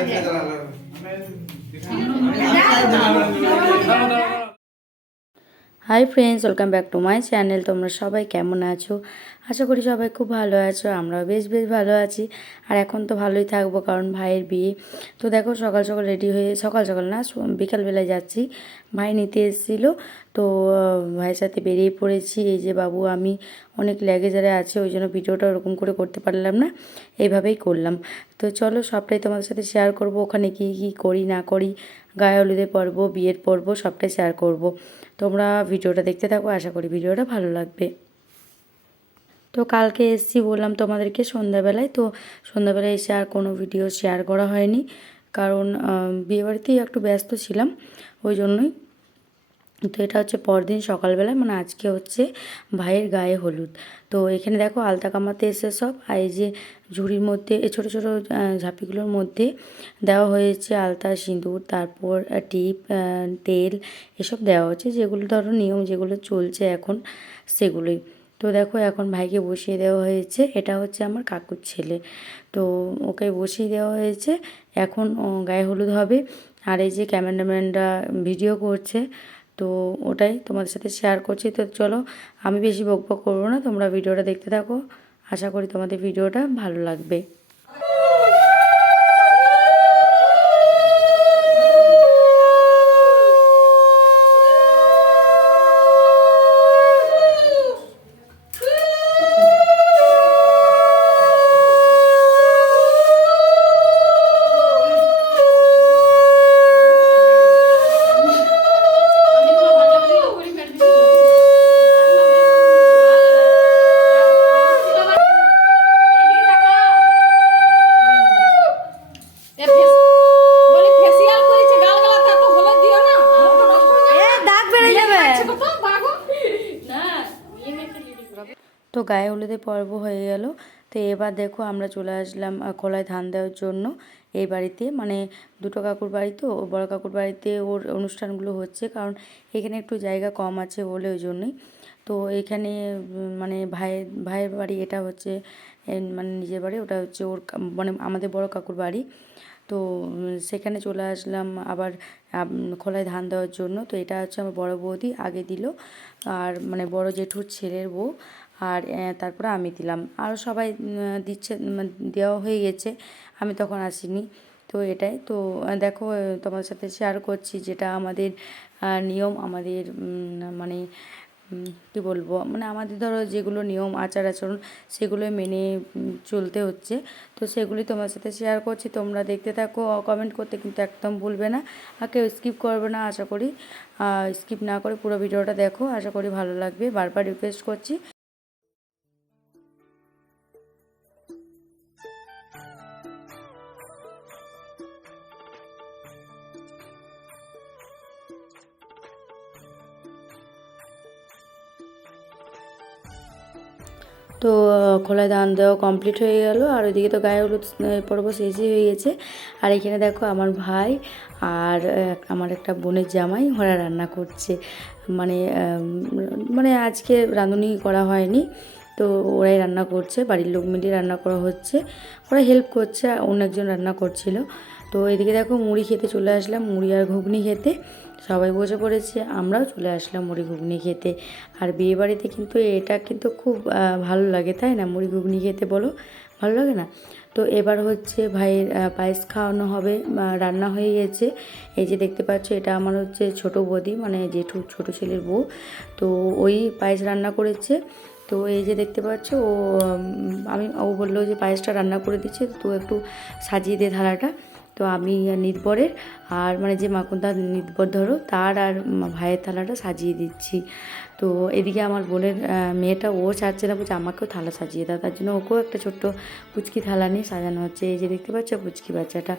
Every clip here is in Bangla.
Hi friends, welcome back to my channel. তোমরা সবাই কেমন আছো? আশা করি সবাই খুব ভালো আছো। আমরাও বেশ ভালো আছি। আর এখন তো ভালোই থাকবো, কারণ ভাইয়ের বিয়ে। তো দেখো সকাল সকাল রেডি হয়ে, সকাল সকাল না, বিকালবেলায় যাচ্ছি। ভাই নিতে এসেছিলো, তো ভাইয়ের সাথে বেরিয়ে পড়েছি। এই যে বাবু, আমি অনেক ল্যাগেজারে আছে, ওই জন্য ভিডিওটা ওরকম করে করতে পারলাম না, এইভাবেই করলাম। তো চলো সবটাই তোমাদের সাথে শেয়ার করব। ওখানে কী কী করি না করি, গায়ে হলুদের পর্ব, বিয়ের পর্ব, সবটাই শেয়ার করব। তোমরা ভিডিওটা দেখতে থাকো, আশা করি ভিডিওটা ভালো লাগবে। তো কালকে এসেছি বললাম তোমাদেরকে সন্ধ্যাবেলায়, তো সন্ধ্যাবেলায় এসে আর কোনো ভিডিও শেয়ার করা হয়নি, কারণ বিয়েবাড়িতেই একটু ব্যস্ত ছিলাম, ওই জন্যই। তো এটা হচ্ছে পরদিন সকালবেলা, মানে আজকে হচ্ছে ভাইয়ের গায়ে হলুদ। তো এখানে দেখো আলতা কামাতে এসে সব, আর এই যে ঝুড়ির মধ্যে ছোটো ছোটো ঝাঁপিগুলোর মধ্যে দেওয়া হয়েছে আলতা, সিঁদুর, তারপর টিপ, তেল, এসব দেওয়া হচ্ছে, যেগুলো ধরো নিয়ম যেগুলো চলছে এখন, সেগুলোই। তো দেখো এখন ভাইকে বসিয়ে দেওয়া হয়েছে। এটা হচ্ছে আমার কাকুর ছেলে, তো ওকে বসিয়ে দেওয়া হয়েছে। এখন গায়ে হলুদ হবে। আর এই যে ক্যামেরাম্যানরা ভিডিও করছে, তো ওটাই তোমাদের সাথে শেয়ার করছি। তো চলো, আমি বেশি বকবক করবো না, তোমরা ভিডিওটা দেখতে থাকো। আশা করি তোমাদের ভিডিওটা ভালো লাগবে। তো গায়ে হলুদের পর্ব হয়ে গেল। তো এবার দেখো আমরা চলে আসলাম কলায় ধান দেওয়ার জন্য এই বাড়িতে, মানে দুটো কাকুর বাড়ি, তো বড় কাকুর বাড়িতে ওর অনুষ্ঠানগুলো হচ্ছে, কারণ এখানে একটু জায়গা কম আছে বলে, ওই জন্যই। তো এখানে মানে ভাইয়ের বাড়ি, এটা হচ্ছে মানে নিজের বাড়ি, ওটা হচ্ছে ওর মানে আমাদের বড় কাকুর বাড়ি। তো সেখানে চলে আসলাম আবার খোলায় ধান দেওয়ার জন্য। তো এটা হচ্ছে আমার বড় বৌদি আগে দিল, আর মানে বড় জেঠুর ছেলের বউ, আর তারপরে আমি দিলাম, আরও সবাই দিচ্ছে, দেওয়া হয়ে গেছে, আমি তখন আসিনি। তো এটাই তো দেখো তোমার সাথে শেয়ার করছি, যেটা আমাদের নিয়ম, আমাদের মানে কী বলবো, মানে আমাদের ধরো যেগুলো নিয়ম আচার আচরণ, সেগুলোই মেনে চলতে হচ্ছে। তো সেগুলি তোমার সাথে শেয়ার করছি, তোমরা দেখতে থাকো। কমেন্ট করতে কিন্তু একদম ভুলবে না, আর কেউ স্কিপ করবে না, আশা করি স্কিপ না করে পুরো ভিডিওটা দেখো, আশা করি ভালো লাগবে, বারবার রিকোয়েস্ট করছি। তো খোলায় ধান দেওয়া কমপ্লিট হয়ে গেল, আর ওইদিকে তো গায়ে হলুদ পর্ব শেষই হয়ে গেছে। আর এখানে দেখো আমার ভাই আর আমার একটা বোনের জামাই ওরা রান্না করছে, মানে মানে আজকে রাঁধুনি করা হয়নি, তো ওরাই রান্না করছে, বাড়ির লোক মিলিয়ে রান্না করা হচ্ছে, ওরা হেল্প করছে, অন্য একজন রান্না করছিল। তো এদিকে দেখো মুড়ি খেতে চলে আসলাম, মুড়ি আর ঘুগনি খেতে সবাই বসে পড়েছে, আমরাও চলে আসলাম মুড়ি ঘুগনি খেতে। আর বিয়েবাড়িতে কিন্তু এটা কিন্তু খুব ভালো লাগে, তাই না? মুড়ি ঘুগনি খেতে, বলো ভালো লাগে না? তো এবার হচ্ছে ভাইয়ের পায়েস খাওয়ানো হবে, রান্না হয়ে গেছে। এই যে দেখতে পাচ্ছ, এটা আমার হচ্ছে ছোটো বৌদি, মানে জেঠু ছোটো ছেলের বউ, তো ওই পায়েস রান্না করেছে। তো এই যে দেখতে পাচ্ছ, ও বললো যে পায়েসটা রান্না করে দিচ্ছে, তো একটু সাজিয়ে দে থালাটা। তো আমি নির্ভরের, আর মানে যে মাকুনদা নির্ভর ধরো তার, আর ভাইয়ের থালাটা সাজিয়ে দিচ্ছি। তো এদিকে আমার বোনের মেয়েটা, ও চাচ্ছে না, বলছে আমাকেও থালা সাজিয়ে দাও, তার জন্য ওকেও একটা ছোট্ট পুচকি থালা নিয়ে সাজানো হচ্ছে। এই যে দেখতে পাচ্ছ পুচকি বাচ্চাটা।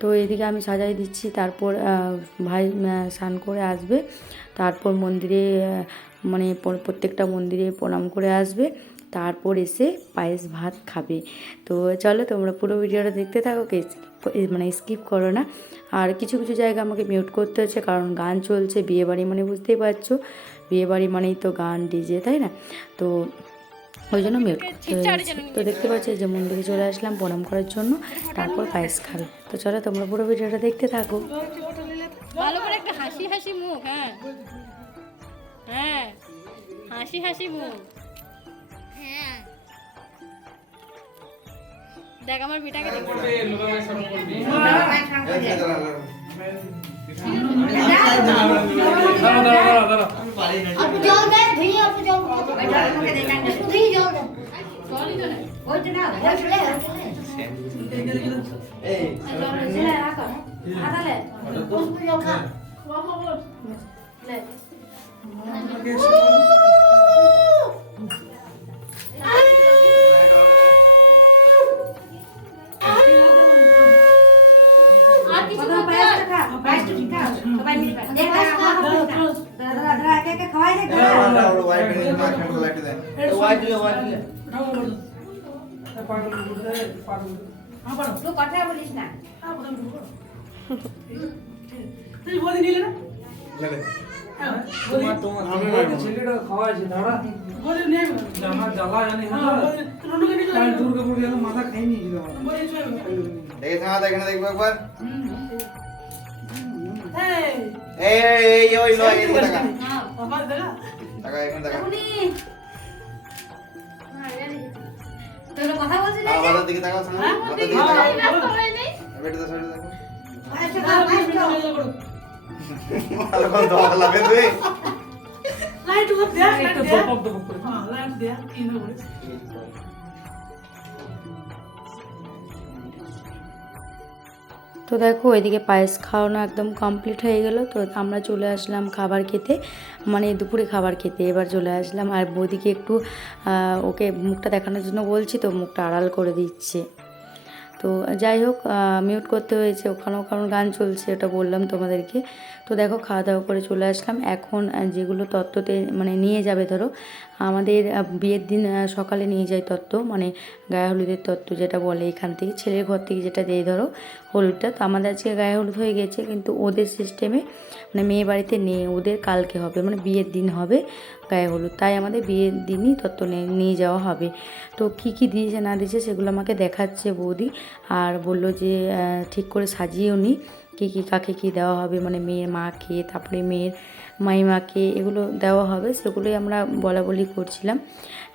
তো এদিকে আমি সাজাই দিচ্ছি, তারপর ভাই স্নান করে আসবে, তারপর মন্দিরে মানে প্রত্যেকটা মন্দিরে প্রণাম করে আসবে, তারপর এসে পায়েস ভাত খাবে। তো চলো তোমরা পুরো ভিডিওটা দেখতে থাকো, মানে স্কিপ করো না। আর কিছু কিছু জায়গা আমাকে মিউট করতে হচ্ছে, কারণ গান চলছে, বিয়েবাড়ি মানে বুঝতেই পারছো, বিয়েবাড়ি মানেই তো গান, ডিজে, তাই না? তো ওই জন্য মিউট করতে হয়েছে। তো দেখতে পাচ্ছি যে মন্দিরে চলে আসলাম প্রণাম করার জন্য, তারপর পায়েস খাবে। তো চলো তোমরা পুরো ভিডিওটা দেখতে থাকো। ভালো করে একটা হাসি হাসি মুখ, হ্যাঁ হ্যাঁ হাসি হাসি মুখ, হ্যাঁ দেখ আমার বেটাকে দেখ। কথা বলিস না তুই বলি নিলে না তোমার ছেলেটা খাওয়াইছে দাঁড়া বলি নেই জামা জ্বালা জানি হ্যাঁ দুর্গাপুর গেল মাথা খাই নিয়েছিল দেখে থাকা এখানে দেখবো একবার এই এই ওই লয় এই টাকা আমার দেখা টাকা এখানে টাকা তোর কথা বলছিস না মাথার দিকে তাকাও শোনো মাথার দিকে তাকাও বেটা তো সরে দেখো ভালো কোন দোয়া লাগে তুই লাইট উপর দে একটা বপ বপ করে হ্যাঁ লাইট দে কি না বলে তো দেখো ওইদিকে পায়েস খাওয়ানো একদম কমপ্লিট হয়ে গেল। তো আমরা চলে আসলাম খাবার খেতে, মানে দুপুরে খাবার খেতে এবার চলে আসলাম। আর বৌদিকে একটু ওকে মুখটা দেখানোর জন্য বলছি, তো মুখটা আড়াল করে দিচ্ছে। তো যাই হোক মিউট করতে হয়েছে, ওখানেও কারণ গান চলছে, ওটা বললাম তোমাদেরকে। তো দেখো খাওয়া দাওয়া করে চলে আসলাম। এখন যেগুলো তত্ত্বতে মানে নিয়ে যাবে, ধরো আমাদের বিয়ের দিন সকালে নিয়ে যায় তত্ত্ব, মানে গায়ে হলুদের তত্ত্ব যেটা বলে এখান থেকে ছেলের ঘর থেকে যেটা দেয় ধরো হলুদটা। তো আমাদের আজকে গায়ে হলুদ হয়ে গেছে, কিন্তু ওদের সিস্টেমে মানে মেয়ে বাড়িতে নেই, ওদের কালকে হবে, মানে বিয়ের দিন হবে গায়ে হলুদ, তাই আমাদের বিয়ের দিনই তত্ত্ব নিয়ে যাওয়া হবে। তো কি কি দিয়েছে না দিয়েছে সেগুলো আমাকে দেখাচ্ছে বৌদি, আর বললো যে ঠিক করে সাজিয়েও নি কী কী কাকে কী দেওয়া হবে, মানে মেয়ের মাকে তারপরে মেয়ের মাইমাকে এগুলো দেওয়া হবে, সেগুলোই আমরা বলা বলি করছিলাম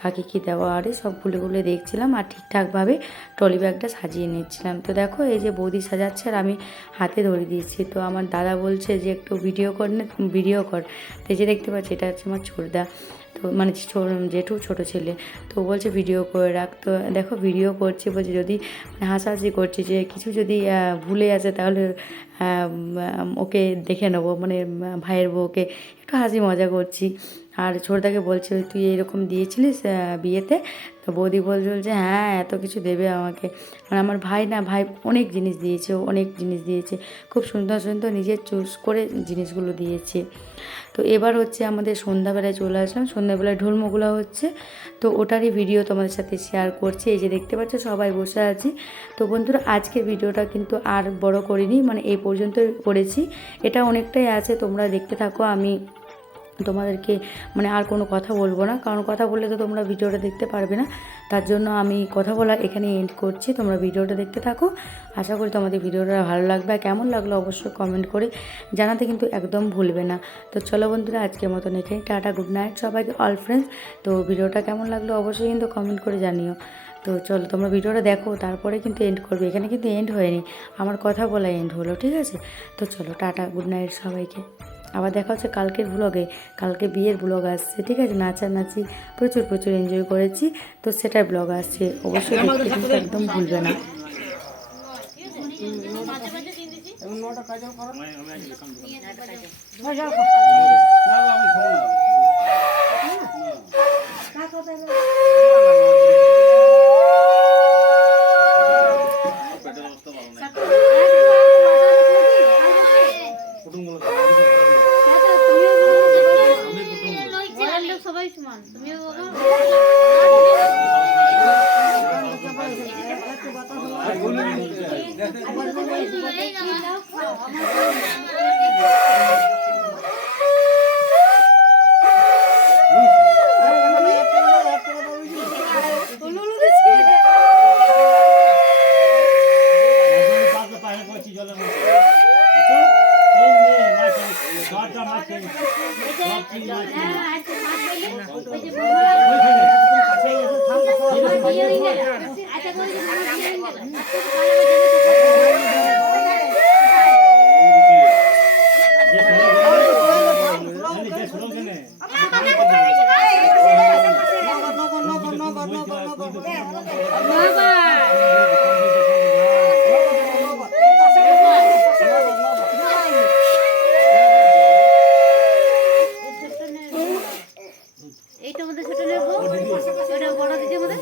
কাকে কী দেওয়া, আরে সবগুলোগুলো দেখছিলাম আর ঠিকঠাকভাবে ট্রলি ব্যাগটা সাজিয়ে নিচ্ছিলাম। তো দেখো এই যে বৌদি সাজাচ্ছে আর আমি হাতে ধরে দিয়েছি। তো আমার দাদা বলছে যে একটু ভিডিও কর না, ভিডিও কর। তো এই যে দেখতে পাচ্ছি এটা হচ্ছে আমার ছোটদা, তো মানে জেঠু ছোটো ছেলে, তো বলছে ভিডিও করে রাখ। তো দেখো ভিডিও করছি, বলছে যদি মানে হাসাহাসি করছি যে কিছু যদি ভুলে আসে তাহলে ওকে দেখে নেবো, মানে ভাইয়ের বউকে একটু হাসি মজা করছি। আর ছোটদাকে বলছে তুই এরকম দিয়েছিলিস বিয়েতে? তো বৌদি বলছে হ্যাঁ এত কিছু দেবে আমাকে, মানে আমার ভাই না, ভাই অনেক জিনিস দিয়েছে, অনেক জিনিস দিয়েছে, খুব সুন্দর সুন্দর নিজের চুজ করে জিনিসগুলো দিয়েছে। তো এবার হচ্ছে আমাদের সন্ধ্যাবেলায় চলে আসলাম, সন্ধ্যাবেলায় ঢোলমোগুলা হচ্ছে, তো ওটারই ভিডিও তোমাদের সাথে শেয়ার করছি। এই যে দেখতে পাচ্ছ সবাই বসে আছি। তো বন্ধুরা আজকের ভিডিওটা কিন্তু আর বড় করিনি, মানে এই পর্যন্ত করেছি, এটা অনেকটাই আছে, তোমরা দেখতে থাকো। আমি তোমাদেরকে মানে আর কোনো কথা বলবো না, কারণ কথা বললে তো তোমরা ভিডিওটা দেখতে পারবে না, তার জন্য আমি কথা বলা এখানে এন্ড করছি। তোমরা ভিডিওটা দেখতে থাকো, আশা করি তোমাদের ভিডিওটা ভালো লাগবে, আর কেমন লাগলো অবশ্যই কমেন্ট করে জানাতে কিন্তু একদম ভুলবে না। তো চলো বন্ধুরা আজকের মতন এখানে টাটা, গুড নাইট সবাইকে, অল ফ্রেন্ডস। তো ভিডিওটা কেমন লাগলো অবশ্যই কিন্তু কমেন্ট করে জানিও। তো চলো তোমরা ভিডিওটা দেখো, তারপরে কিন্তু এন্ড করবে, এখানে কিন্তু এন্ড হয়নি, আমার কথা বলা এন্ড হলো, ঠিক আছে? তো চলো টাটা, গুড নাইট সবাইকে। আবার দেখা হচ্ছে কালকের ব্লগে, কালকে বিয়ের ব্লগ আসছে, ঠিক আছে? নাচানাচি প্রচুর প্রচুর এনজয় করেছি, তো সেটার ব্লগ আসছে, অবশ্যই দেখতে কিন্তু একদম ভুলবে না। সবাই সমান, তুমিও আচ্ছা মাছ বলে ওই যে বৌমা বিয়ে হয়ে গেল আচ্ছা বলছি বৌমা বিয়ে হয়ে গেল এইটা মধ্যে ছোট নেব ওটা বড় দিদি মধ্যে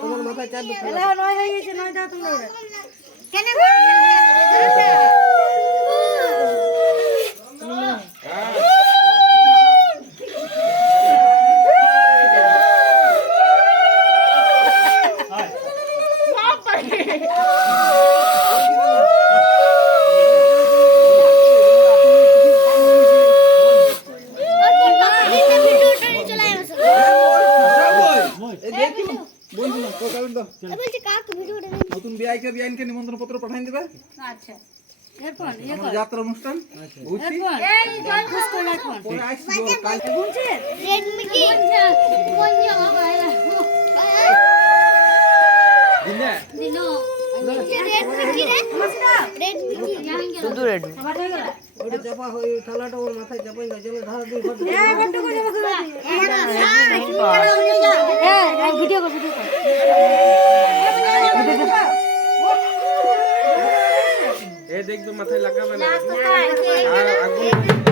তোমার মাথায় চার নয় হয়ে গেছে, নয় দাও তোমরা কেন নতুন বিআইকে বিআইনকে নিমন্ত্রণ পত্র পাঠাই দেবে। আচ্ছা আমার যাত্রা অনুষ্ঠান ঘুরছি পরে আসছি কাল ওটা চাপা হয়ে থালাটা ওর মাথায় চাপাই দাও, চলো ধারা দিয়ে ভিডিও কর এ দেখবে মাথায় লাগাবে না আর আগুন